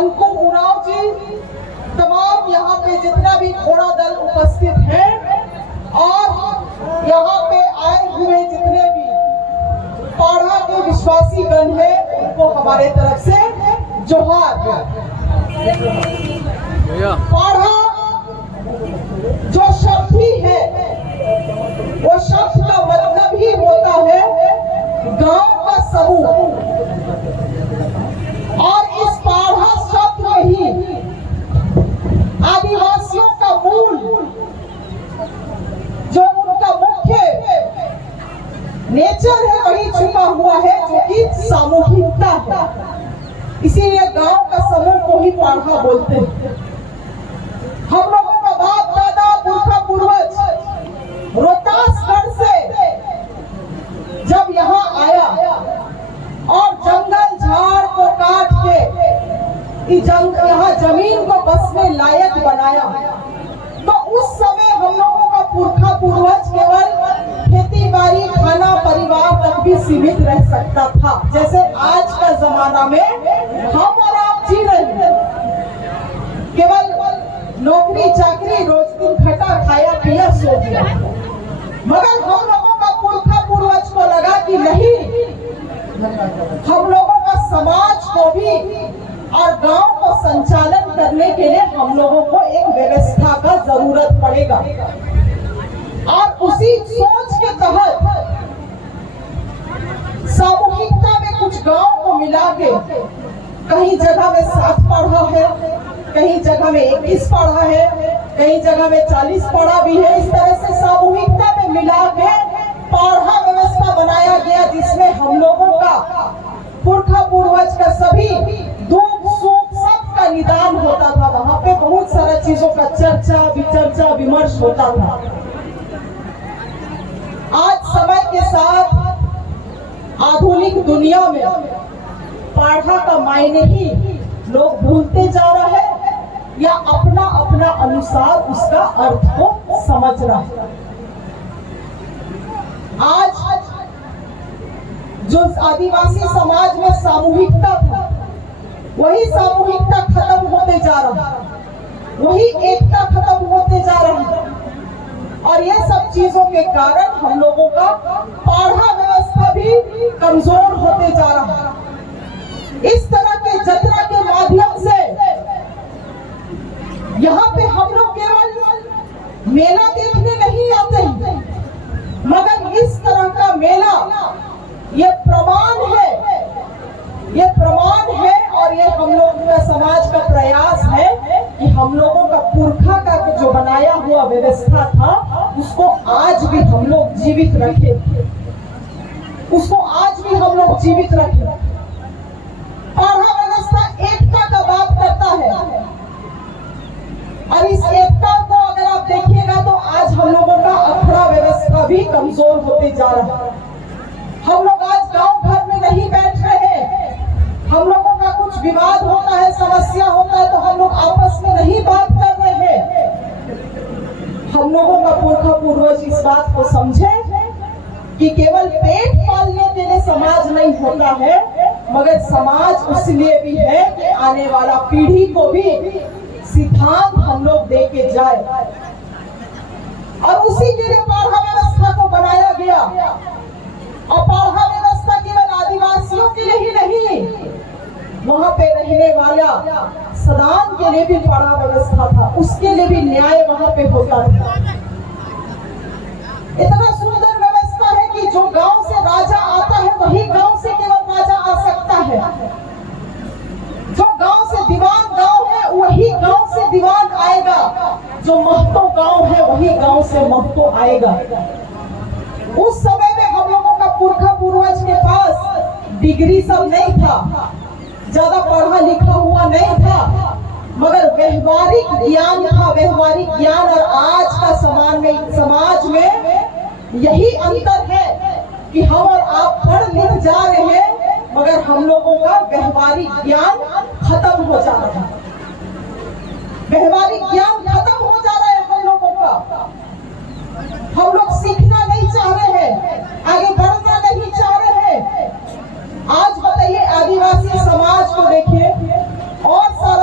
ननकू उरांव जी, तमाम यहाँ पे जितना भी घोड़ा दल उपस्थित है और यहाँ पे आए हुए जितने भी पाढ़ा के विश्वासी गण है, उनको हमारे तरफ से जोहार। पाढ़ा जो शब्द ही है, वो शब्द का मतलब ही होता है गांव का समूह। और इस पाढ़ा शब्द में ही आदिवासियों का मूल, जो उनका मुख्य नेचर है, वही छुपा हुआ है, जो कि सामूहिकता है। इसीलिए गांव का समूह को ही पाढ़ा बोलते हैं। हम लोगों का बाप दादा पुरखा पूर्वज रोहतासगढ़ से जब यहाँ आया और जंगल झाड़ को काट के यहाँ जमीन को बसने लायक बनाया, तो उस समय हम लोगों का पुरखा पूर्वज केवल खेती बाड़ी खाना परिवार तक भी सीमित रह सकता था। जैसे आज का जमाना में हम और आप जी रहे हैं, केवल नौकरी चाकरी रोज दिन खटा खाया पिया सो गया। मगर हम लोगों का पुरखा पूर्वज को लगा कि नहीं, हम लोगों का समाज को भी और गांव को संचालन करने के लिए हम लोगों को एक व्यवस्था का जरूरत पड़ेगा। और उसी सोच के तहत सामूहिकता में कुछ गांव को मिला के, कहीं जगह में 7 पाढ़ा है, कहीं जगह में 21 पाढ़ा है, कई जगह में 40 पाढ़ा भी है। इस तरह से सामूहिकता में मिला के पाढ़ा व्यवस्था बनाया गया, जिसमें हम लोगों का पुरखा पूर्वज का सभी दुख सुख सब का निदान होता था। वहाँ पे बहुत सारा चीजों का चर्चा विचर्चा विमर्श होता था। आज समय के साथ आधुनिक दुनिया में पाढ़ा का मायने ही लोग भूलते जा रहे हैं या अपना अपना अनुसार उसका अर्थ को समझ रहा है। आज जो आदिवासी समाज में सामूहिकता था, वही सामूहिकता खत्म होते जा रहा है, वही एकता खत्म होते जा रही है। और ये सब चीजों के कारण हम लोगों का पाढ़ा व्यवस्था भी कमजोर होते जा रहा है। इस तरह के जत्रा के माध्यम से यहाँ पे हम लोग केवल मेला देखने नहीं आते हैं, मगर इस तरह का मेला ये प्रमाण है और ये हम लोगों का समाज का प्रयास है कि हम लोगों का पुरखा का जो बनाया हुआ व्यवस्था था, उसको आज भी हम लोग जीवित रखें, उसको आज भी हम लोग जीवित रखें। पाढ़ा व्यवस्था एकता का बात करता है और इस एकता को अगर आप देखिएगा तो आज हम लोगों का अखड़ा व्यवस्था भी कमजोर होते जा रहा है। हम लोग आज गांव घर में नहीं बैठ रहे हैं, हम लोगों का कुछ विवाद होता है, समस्या होता है, तो हम लोग आपस में नहीं बात कर रहे हैं। हम लोगों का पुरखा पूर्वज इस बात को समझे कि केवल पेट पालने के लिए समाज नहीं होता है, मगर समाज उसलिए भी है कि आने वाला पीढ़ी को भी सिद्धांत हम लोग दे के जाए। और उसी के लिए पाढ़ा व्यवस्था को बनाया गया। और पाढ़ा व्यवस्था केवल आदिवासियों के लिए ही नहीं, वहां पे रहने वाला सदान के लिए भी पाढ़ा व्यवस्था था, उसके लिए भी न्याय वहां पे होता था। इतना सुंदर व्यवस्था है कि जो गांव से राजा आता है, वही गांव से केवल राजा आ सकता है। जो गांव से दीवान गांव है, वही गांव से दीवान आएगा। जो महतो गांव है, वही गांव से महतो आएगा। उस समय में हम लोगों का पुरखा पूर्वज के पास डिग्री सब नहीं था, ज्यादा पढ़ा लिखा हुआ नहीं था, मगर व्यवहारिक ज्ञान था। व्यवहारिक ज्ञान और आज का समाज में यही अंतर है कि हम और आप पढ़ लिख जा रहे हैं, मगर हम लोगों का व्यवहारिक ज्ञान खत्म हो जा रहा है। व्यवहारिक ज्ञान खत्म हो जा रहा है हम लोगों का। हम लोग सीखना नहीं चाह रहे हैं, आगे बढ़ना नहीं चाह रहे हैं। आज बताइए, आदिवासी समाज को देखिए और सारा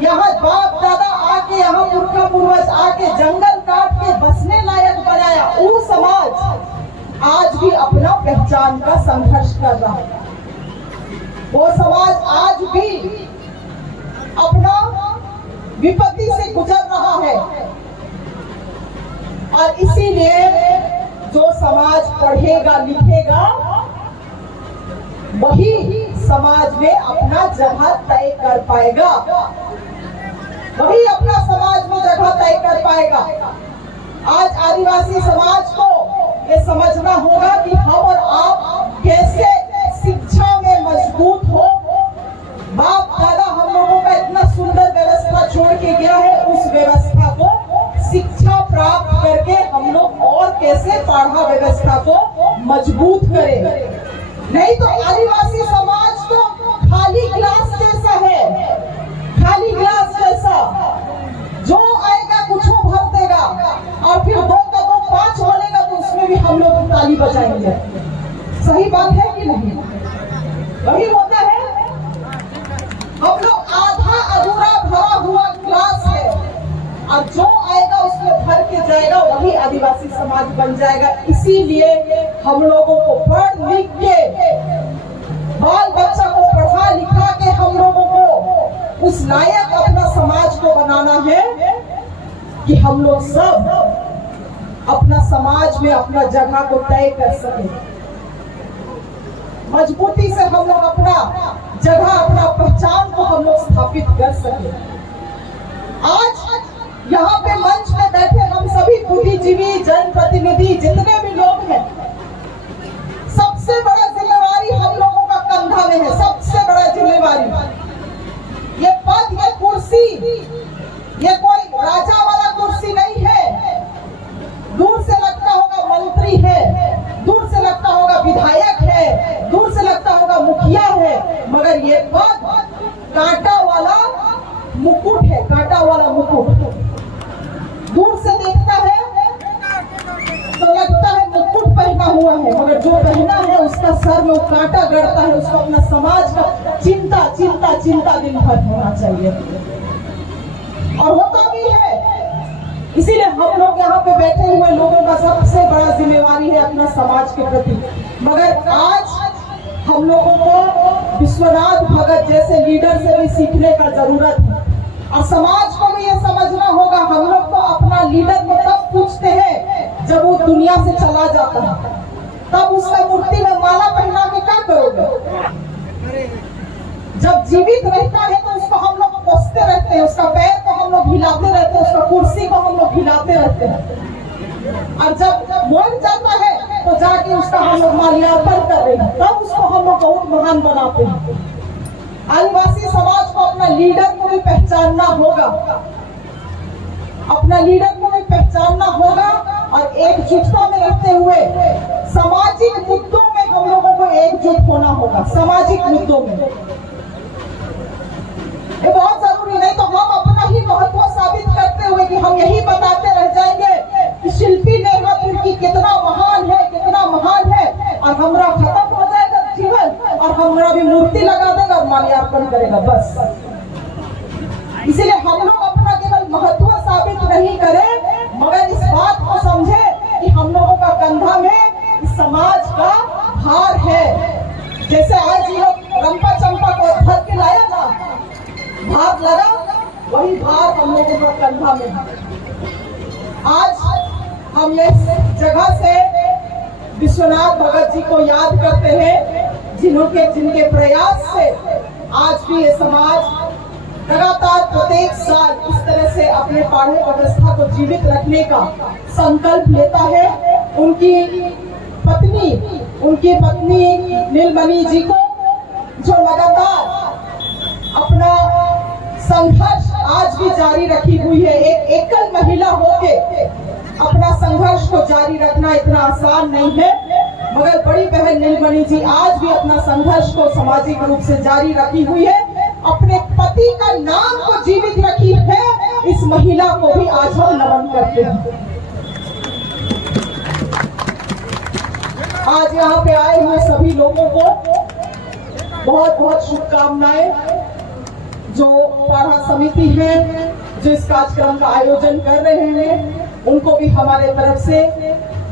यहाँ बाप दादा आके, यहाँ पुरखा पूर्वज आके जंगल काट के बसने लायक बनाया, वो समाज आज भी अपना पहचान का संघर्ष कर रहा है। वो समाज आज भी अपना विपत्ति से गुजर रहा है। और इसीलिए जो समाज पढ़ेगा लिखेगा वही समाज में अपना जगह तय कर पाएगा, वही अपना समाज में जगह तय कर पाएगा। आज आदिवासी समाज को ये समझना होगा कि हम और आप कैसे शिक्षा में मजबूत हो। बाप दादा हम लोगों का इतना सुंदर व्यवस्था छोड़ के गया है, उस व्यवस्था को शिक्षा प्राप्त करके हम लोग और कैसे पढ़ा व्यवस्था को मजबूत करें। नहीं तो आदिवासी समाज तो खाली गिलास जैसा है, खाली गिलास जैसा, जो आएगा कुछ भर देगा और फिर 2 का 2 5 बोलेगा तो उसमें भी हम लोग ताली बजाएंगे। सही बात है कि नहीं? वही होता है। हम लोग आधा अधूरा भरा हुआ गिलास है और जो आएगा उसमें भर के जाएगा, वही आदिवासी समाज बन जाएगा। इसीलिए हम लोगों को पढ़ लिख के, बाल बच्चा को पढ़ा लिखा के हम लोगों को उस लायक अपना समाज को बनाना है कि हम लोग सब अपना समाज में अपना जगह को तय कर सके। मजबूती से हम लोग अपना जगह, अपना पहचान को हम लोग स्थापित कर सके। आज यहाँ पे मंच में बैठे हम सभी बुद्धिजीवी, जनप्रतिनिधि, जितने भी लोग हैं, सबसे बड़ा जिम्मेवारी हम लोगों का कंधा में है। सबसे बड़ा जिम्मेवारी ये पद, ये कुर्सी, ये कोई राजा वाला कुर्सी नहीं है। दूर से लगता होगा मंत्री है, दूर से लगता होगा विधायक है, दूर से लगता होगा मुखिया है, मगर ये पद कांटा वाला मुकुट है, कांटा वाला मुकुट। दूर से देखता है तो लगता है मुकुट पहना हुआ है, मगर जो पहना है उसका सर में कांटा गड़ता है। उसको अपना समाज का चिंता चिंता चिंता दिन भर होना चाहिए, और होता भी है। इसीलिए हम लोग यहाँ पे बैठे हुए लोगों का सबसे बड़ा जिम्मेवारी है अपना समाज के प्रति। मगर आज हम लोगों को विश्वनाथ भगत जैसे लीडर से भी सीखने का जरूरत है, और समाज को भी ये समझना होगा। हम लोग तो अपना लीडर को तब पूछते हैं जब वो दुनिया से चला जाता है, तब उसका मूर्ति में माला पहना के क्या करोगे? जब जीवित रहता है तो उसको हम लोग कोसते रहते हैं, उसका पैर को हम लोग हिलाते रहते हैं, उसका कुर्सी को हम लोग हिलाते रहते हैं, और जब मर जाता है तो जाके उसका हम लोग माल्यार्पण कर रहे हैं, तब उसको हम लोग बहुत महान बनाते हैं। आदिवासी समाज को अपना लीडर को भी पहचानना होगा, अपना लीडर को भी पहचानना होगा, और एकजुटता में रहते हुए सामाजिक मुद्दों में हम लोगों को एकजुट होना होगा। सामाजिक मुद्दों में ये बहुत जरूरी, नहीं तो हम अपना ही महत्व साबित करते हुए कि हम यही बताते रह जाएंगे कि शिल्पी नेहा तुर्की कितना महान है, कितना महान है, और हमारा खत्म हो जाएगा जीवन, और हमारा भी मूर्ति लगा देगा और माल्यार्पण करेगा, बस। इसीलिए हम लोग अपना केवल महत्व साबित नहीं करें, मगर इस बात को समझे कि हम लोगों का कंधा में इस समाज का भार है। जैसे आज लोग रंपा चंपा को धर के लाया ना, भार लगा, वही भार हम लोगों का कंधा में है। आज हम इस जगह से विश्वनाथ भगत जी को याद करते हैं, जिनके प्रयास से आज भी ये समाज लगातार प्रत्येक साल इस तरह से अपने पाढ़े व्यवस्था को जीवित रखने का संकल्प लेता है। उनकी पत्नी नीलमणि जी को, जो लगातार अपना संघर्ष आज भी जारी रखी हुई है। एक एकल महिला होके अपना संघर्ष को जारी रखना इतना आसान नहीं है, मगर बड़ी बहन नीलमणि जी आज भी अपना संघर्ष को सामाजिक रूप से जारी रखी हुई है, अपने पति का नाम को जीवित रखी है। इस महिला को भी आज हम नमन करते हैं। आज यहाँ पे आए हुए सभी लोगों को बहुत बहुत शुभकामनाएं। जो पाढ़ा समिति है जो इस कार्यक्रम का आयोजन कर रहे हैं, उनको भी हमारे तरफ से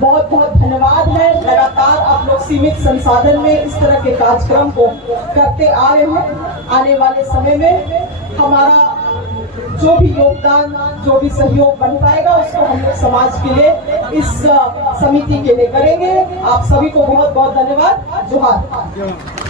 बहुत बहुत धन्यवाद है। लगातार आप लोग सीमित संसाधन में इस तरह के कार्यक्रम को करते आ रहे हैं। आने वाले समय में हमारा जो भी योगदान, जो भी सहयोग बन पाएगा, उसको हम लोग समाज के लिए, इस समिति के लिए करेंगे। आप सभी को बहुत बहुत धन्यवाद। जोहार।